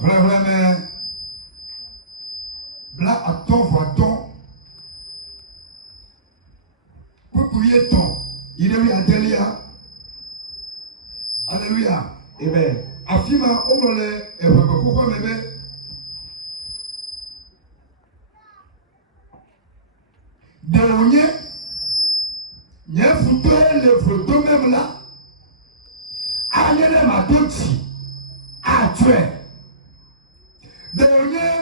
Vraiment, là, à ton voiton, pour prier ton, il est Adélia. Alléluia. Amen. Afima, on le pourquoi bébé? Dernier, il y a le photo même là. Allez, les matouti, à tuer. Dernier,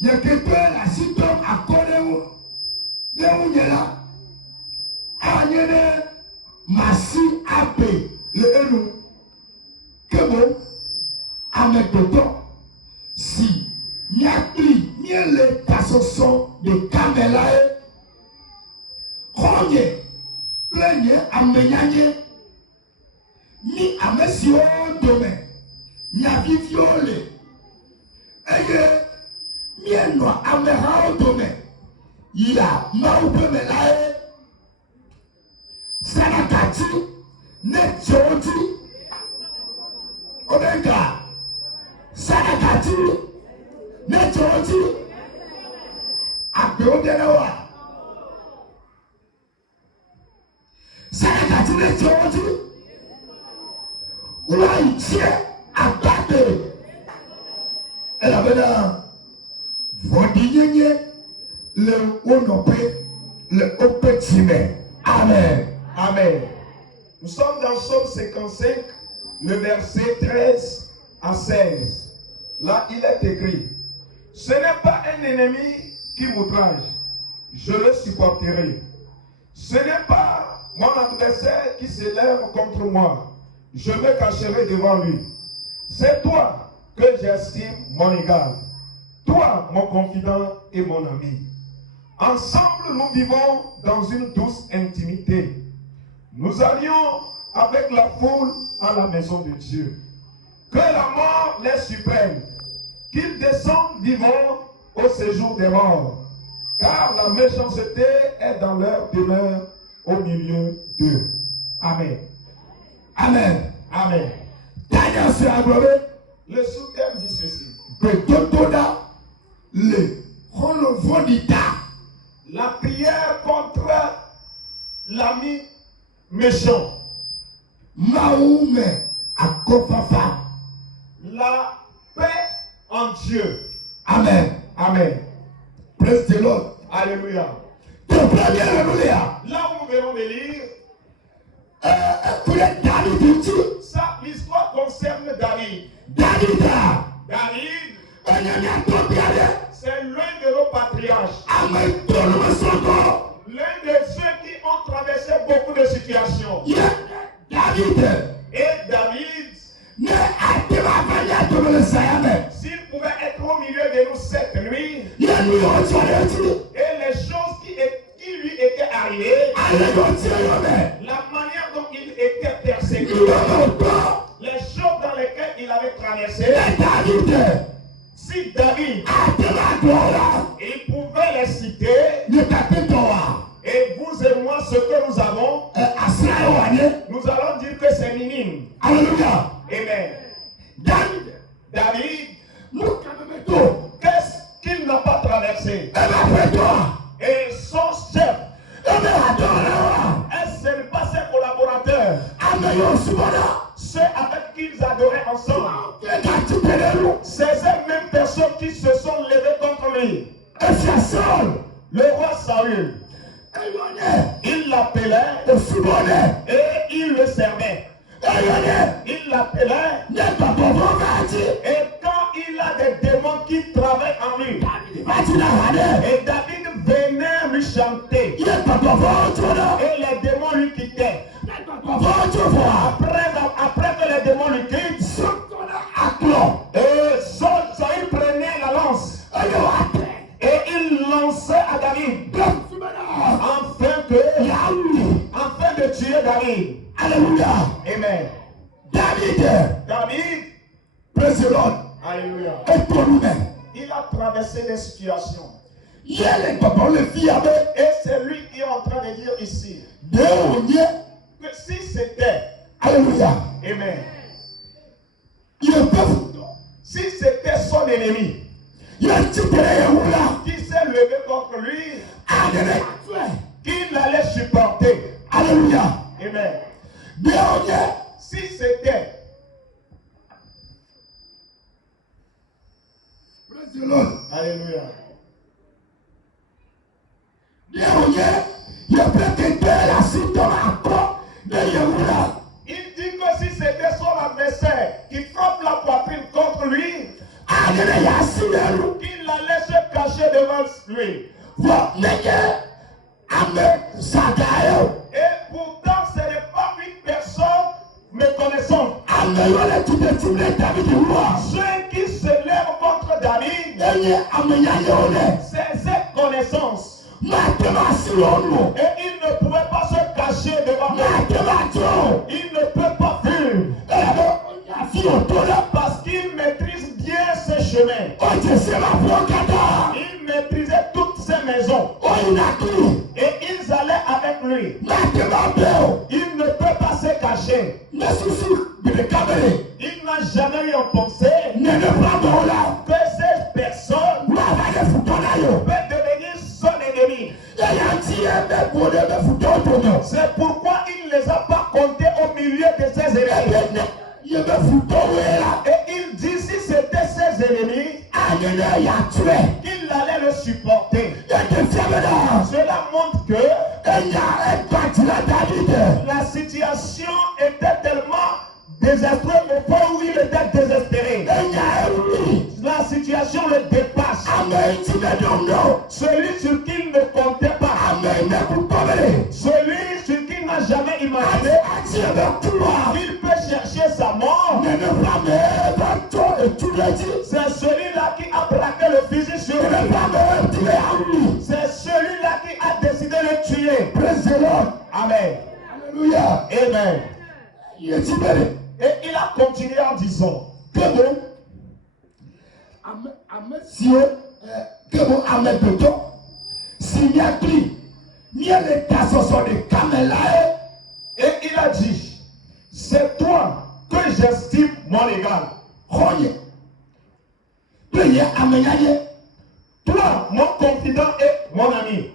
il y a quelqu'un la citron à Kodéou. Dernier là. Allez, les massi à paix. Le héros. Que bon, avec le temps, si il y a pris, il y a les passos de Kamelae, Koye, Plenye, Amenyanye, ni Amesio Dome, ni Aviviole, Eye, Mieno Amerao Dome, il y a Maoupe Melae, Sanakati, Netjoti, Omega, Sanakati, Netjoti, Abeodenawa. Sanakati Netjoti, Ouaïtie, Ababe. Elle avait là, Vodinye, le Onopé, le Opetime. Amen. Amen. Nous sommes dans Psaume 55, le verset 13 à 16. Là, il est écrit: ce n'est pas un ennemi qui m'outrage, je le supporterai. Ce n'est pas mon adversaire qui s'élève contre moi, je me cacherai devant lui. C'est toi que j'estime mon égal, toi mon confident et mon ami. Ensemble, nous vivons dans une douce intimité. Nous allions avec la foule à la maison de Dieu. Que la mort les supprime, qu'ils descendent vivants au séjour des morts, car la méchanceté est dans leur demeure au milieu d'eux. Amen. Amen. Amen. Daniel se abreuvé. Le sous-thème dit ceci: la prière contre l'ami méchant. Maoume Akofafa. La paix en Dieu. Amen. Amen. Praise the Lord. Alléluia. Alléluia. Là où nous venons de lire, ça, l'histoire concerne David. David, c'est l'un de nos patriarches. L'un de ceux qui ont traversé beaucoup de situations. Et David, s'il pouvait être au milieu de nous cette nuit, et les choses qui lui étaient arrivées, la manière dont il était persécuté, les choses dans lesquelles il avait traversé, si David, il pouvait les citer, et vous et moi, ce que nous avons, nous allons dire que c'est minime. Alléluia. Amen. David, qu'est-ce qu'il n'a pas traversé? Et son chef, est-ce que ce n'est pas ses collaborateurs, ceux avec qui ils adoraient ensemble, c'est ces mêmes personnes qui se sont levées contre lui? Le roi Saül, il l'appelait et il le servait. Il l'appelait, et quand il a des démons qui travaillent en lui, et David venait lui chanter, et les démons lui quittaient. Après que les démons lui quittent, Saül prenait la lance et il lançait à David afin de tuer David. Alléluia. Amen. David. Praise the Lord. Alléluia. Il a traversé des situations. Et c'est lui qui est en train de dire ici que si c'était, Alléluia. Amen, Il est si c'était son ennemi Il y a un petit là. qui s'est levé contre lui, qu'il allait supporter. Alléluia. Amen. Bien, Si c'était, praise the Lord. alléluia, Bien, il y a peut-être la symptôme encore de Yehoula. il dit que si c'était son adversaire qui frappe la poitrine contre lui, qu'il allait se cacher devant lui. Et pourtant, ce n'est pas une personne méconnaissante. Ceux qui se lèvent contre David, c'est cette connaissance. Et il ne pouvait pas se cacher devant lui. Il ne peut pas fuir. Parce qu'il maîtrise bien ses chemins. Il maîtrisait toutes ses maisons. Et ils allaient avec lui. Il ne peut pas se cacher. Il n'a jamais eu en pensée que cette personne peut devenir son ennemi. C'est pourquoi il ne les a pas comptés au milieu de ses ennemis. Et il dit si c'était ses ennemis, qu'il allait le supporter. Cela montre que la situation était tellement désastreuse au point où il était désespéré. La situation le dépasse. Celui sur qui il ne comptait pas. Celui sur qui il n'a jamais imaginé qu'il peut chercher sa mort. C'est celui-là qui a plaqué le fusil sur lui. C'est celui-là qui a décidé de le tuer. Amen. Alléluia. Amen. Et il a continué en disant que bon, et il a dit, c'est toi que j'estime mon égal. Toi, mon confident et mon ami.